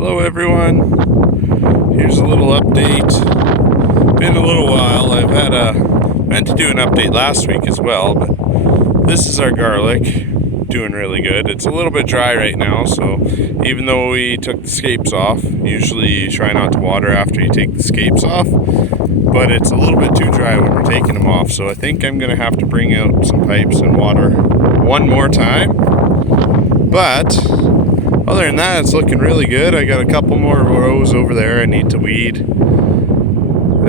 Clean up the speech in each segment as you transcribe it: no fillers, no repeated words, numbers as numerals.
Hello everyone, here's a little update. Been a little while. Meant to do an update last week as well, but this is our garlic, doing really good. It's a little bit dry right now, so even though we took the scapes off, usually you try not to water after you take the scapes off, but it's a little bit too dry when we're taking them off, so I think I'm going to have to bring out some pipes and water one more time. But other than that, it's looking really good. I got a couple more rows over there I need to weed, and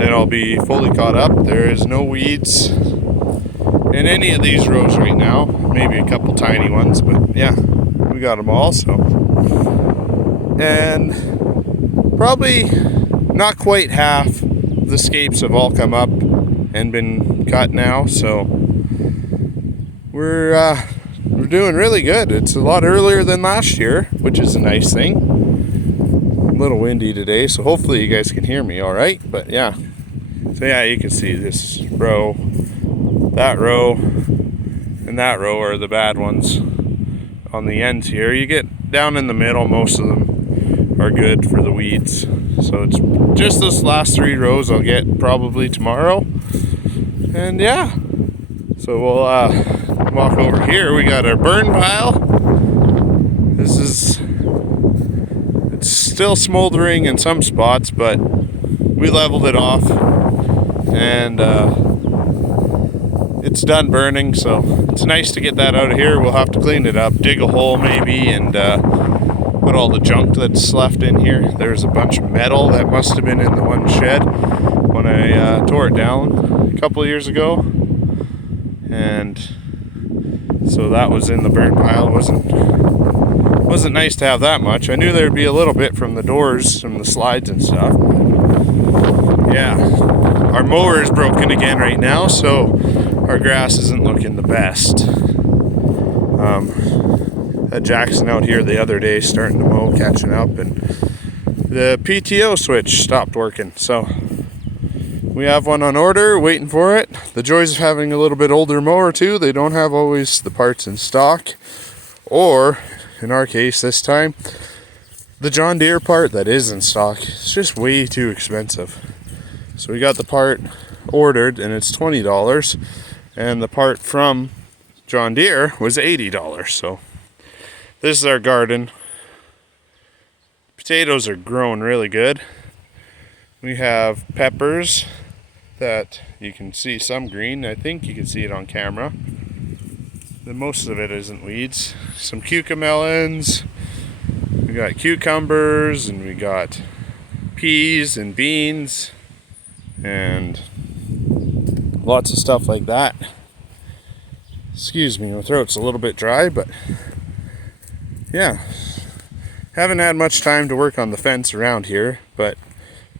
then I'll be fully caught up. There is no weeds in any of these rows right now. Maybe a couple tiny ones, but yeah, we got them all. So, and probably not quite half the scapes have all come up and been cut now. So we're doing really good. It's a lot earlier than last year, which is a nice thing. A little windy today, so hopefully you guys can hear me all right. But yeah, so yeah, you can see this row, that row, and that row are the bad ones on the ends here. You get down in the middle, most of them are good for the weeds. So it's just this last 3 rows I'll get probably tomorrow. And yeah, so we'll walk over here. We got our burn pile. It's still smoldering in some spots, but we leveled it off and it's done burning, so it's nice to get that out of here. We'll have to clean it up, dig a hole maybe, and put all the junk that's left in here. There's a bunch of metal that must have been in the one shed when I tore it down a couple of years ago, and so that was in the burn pile. It wasn't nice to have that much. I knew there'd be a little bit from the doors, from the slides and stuff. Yeah, our mower is broken again right now, so our grass isn't looking the best. Had Jackson out here the other day starting to mow, catching up, and the PTO switch stopped working. So we have one on order, waiting for it. The joys of having a little bit older mower too, they don't have always the parts in stock, or in our case this time, the John Deere part that is in stock is just way too expensive. So we got the part ordered and it's $20, and the part from John Deere was $80. So this is our garden. Potatoes are growing really good. We have peppers that you can see some green. I think you can see it on camera. The most of it isn't weeds. Some cucamelons. We got cucumbers, and we got peas and beans and lots of stuff like that. Excuse me, my throat's a little bit dry, but yeah. Haven't had much time to work on the fence around here, but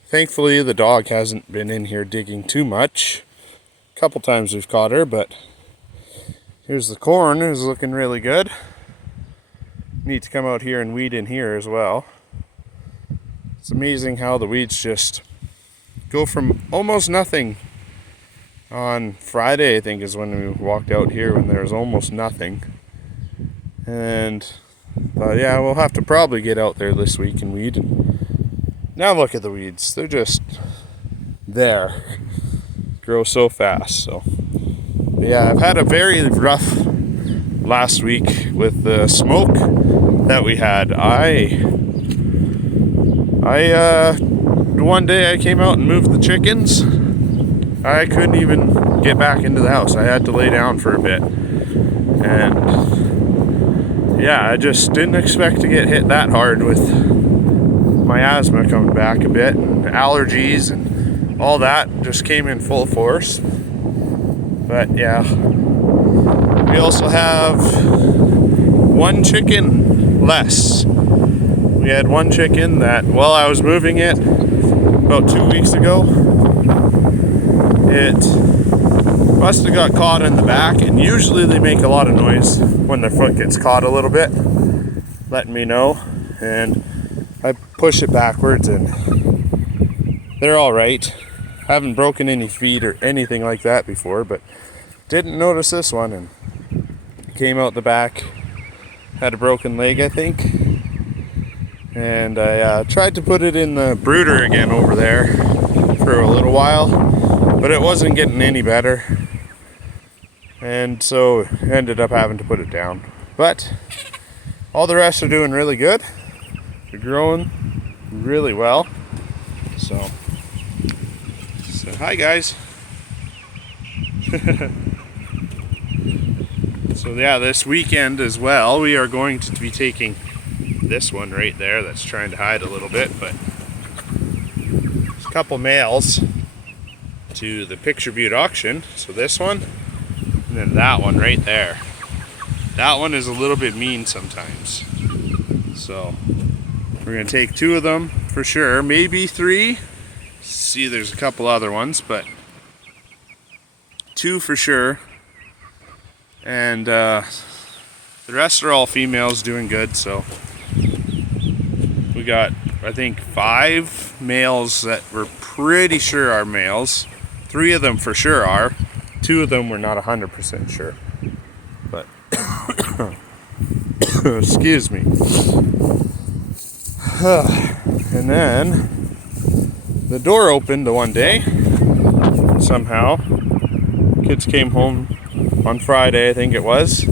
thankfully the dog hasn't been in here digging too much. A couple times we've caught her, but here's the corn, is looking really good. Need to come out here and weed in here as well. It's amazing how the weeds just go from almost nothing. On Friday, I think, is when we walked out here, when there was almost nothing. And thought, yeah, we'll have to probably get out there this week and weed. Now look at the weeds. They're just there. Grow so fast. So yeah, I've had a very rough last week with the smoke that we had. One day I came out and moved the chickens. I couldn't even get back into the house. I had to lay down for a bit. And yeah, I just didn't expect to get hit that hard with my asthma coming back a bit, and allergies and all that just came in full force. But yeah, we also have 1 chicken less. We had 1 chicken that, while I was moving it about 2 weeks ago, it must have got caught in the back, and usually they make a lot of noise when their foot gets caught a little bit, letting me know. And I push it backwards and they're all right. Haven't broken any feet or anything like that before, but didn't notice this one, and came out the back, had a broken leg, I think. And I tried to put it in the brooder again over there for a little while, but it wasn't getting any better. And so ended up having to put it down. But all the rest are doing really good. They're growing really well. So hi guys. So yeah, this weekend as well, we are going to be taking this one right there that's trying to hide a little bit, but there's a couple males to the Picture Butte auction. So this one, and then that one right there. That one is a little bit mean sometimes. So we're gonna take 2 of them for sure, maybe 3. See, there's a couple other ones, but 2 for sure. And the rest are all females doing good. So we got, I think, 5 males that we're pretty sure are males. 3 of them for sure are. 2 of them we're not 100% sure. But excuse me. And then the door opened the one day. Somehow, kids came home on Friday, I think it was,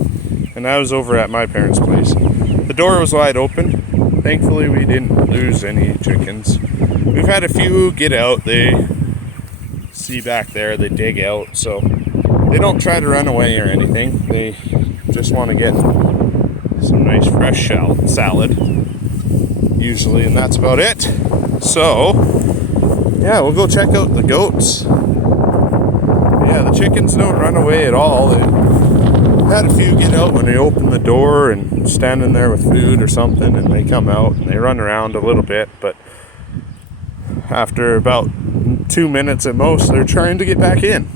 and I was over at my parents' place. The door was wide open. Thankfully, we didn't lose any chickens. We've had a few get out. They see back there, they dig out, so they don't try to run away or anything. They just want to get some nice fresh salad, usually, and that's about it. So, yeah, we'll go check out the goats. Yeah, the chickens don't run away at all. They had a few get out when they open the door and standing there with food or something, and they come out and they run around a little bit, but after about 2 minutes at most, they're trying to get back in.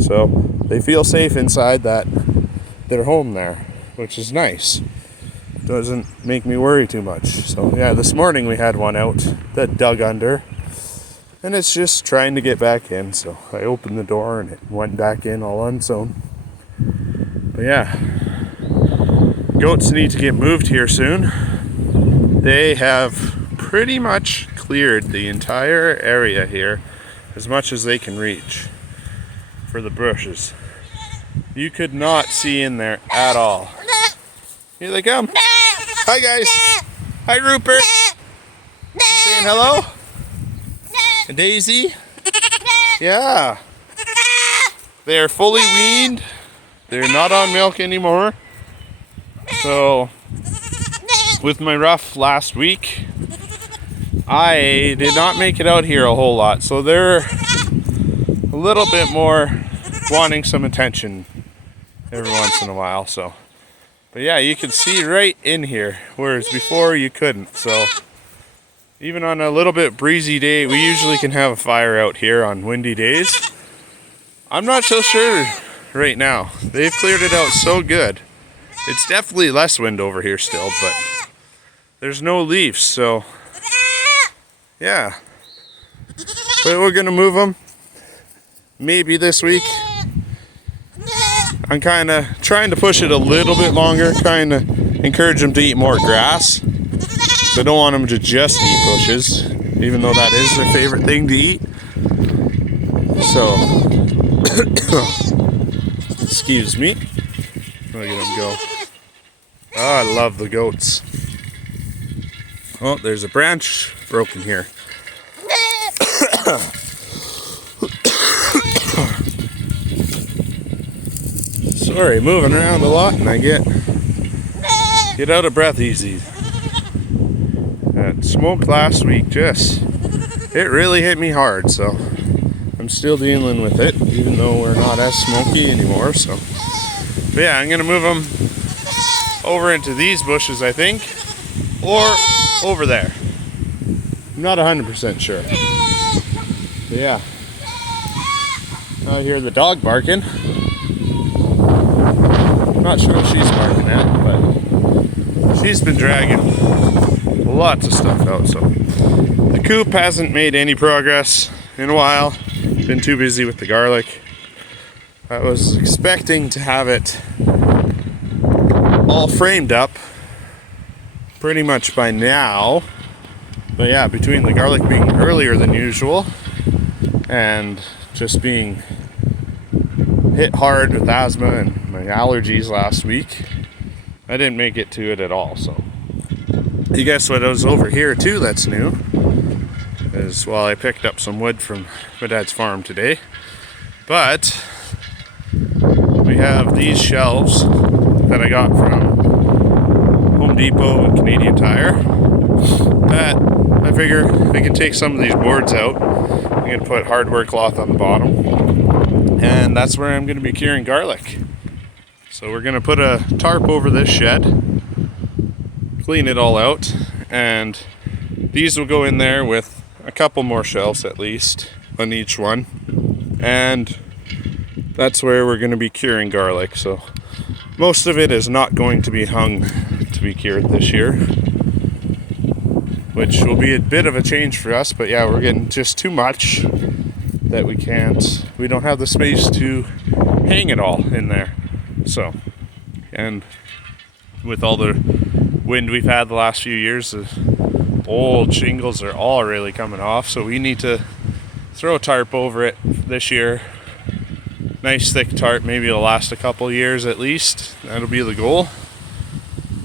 So they feel safe inside their home there, which is nice. Doesn't make me worry too much. So yeah, this morning we had one out that dug under, and it's just trying to get back in. So I opened the door and it went back in all on its own. But yeah, goats need to get moved here soon. They have pretty much cleared the entire area here as much as they can reach for the bushes. You could not see in there at all. Here they come. Hi guys. Hi Rupert. You saying hello? Daisy? Yeah. They are fully weaned. They're not on milk anymore. So, with my rough last week, I did not make it out here a whole lot. So they're a little bit more wanting some attention every once in a while. So, but yeah, you can see right in here, whereas before you couldn't. So even on a little bit breezy day, we usually can have a fire out here on windy days. I'm not so sure right now. They've cleared it out so good. It's definitely less wind over here still, but there's no leaves, so yeah. But we're gonna move them maybe this week. I'm kind of trying to push it a little bit longer, kind of encourage them to eat more grass. I don't want them to just eat bushes, even though that is their favorite thing to eat. So, excuse me. Look at them go. Oh, I love the goats. Oh, there's a branch broken here. Sorry, moving around a lot and I get out of breath easy. That smoke last week it really hit me hard, so I'm still dealing with it, even though we're not as smoky anymore. So, but yeah, I'm gonna move them over into these bushes, I think, or over there. I'm not 100% sure. But yeah, I hear the dog barking. Not sure what she's barking at, but she's been dragging lots of stuff out. So the coop hasn't made any progress in a while. Been too busy with the garlic. I was expecting to have it all framed up pretty much by now. But yeah, between the garlic being earlier than usual and just being hit hard with asthma and my allergies last week, I didn't make it to it at all. So you guess what was over here too that's new is, well, I picked up some wood from my dad's farm today, but we have these shelves that I got from Home Depot and Canadian Tire that I figure I can take some of these boards out. I'm going to put hardware cloth on the bottom, and that's where I'm going to be curing garlic. So we're going to put a tarp over this shed, clean it all out, and these will go in there with a couple more shelves at least on each one, and that's where we're going to be curing garlic. So most of it is not going to be hung to be cured this year, which will be a bit of a change for us. But yeah, we're getting just too much that we don't have the space to hang it all in there. So, and with all the wind we've had the last few years, the old shingles are all really coming off, so we need to throw a tarp over it this year. Nice thick tarp, maybe it'll last a couple years at least. That'll be the goal.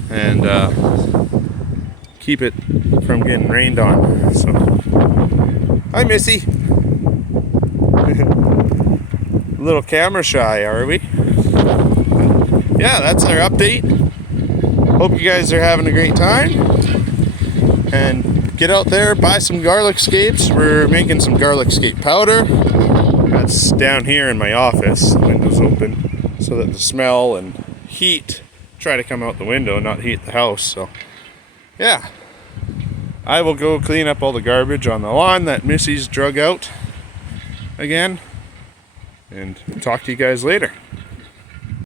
And keep it from getting rained on. So, hi Missy. A little camera shy, are we? Yeah, that's our update. Hope you guys are having a great time. And get out there, buy some garlic scapes. We're making some garlic scape powder. That's down here in my office, the window's open, so that the smell and heat try to come out the window and not heat the house. So yeah, I will go clean up all the garbage on the lawn that Missy's drug out again, and talk to you guys later.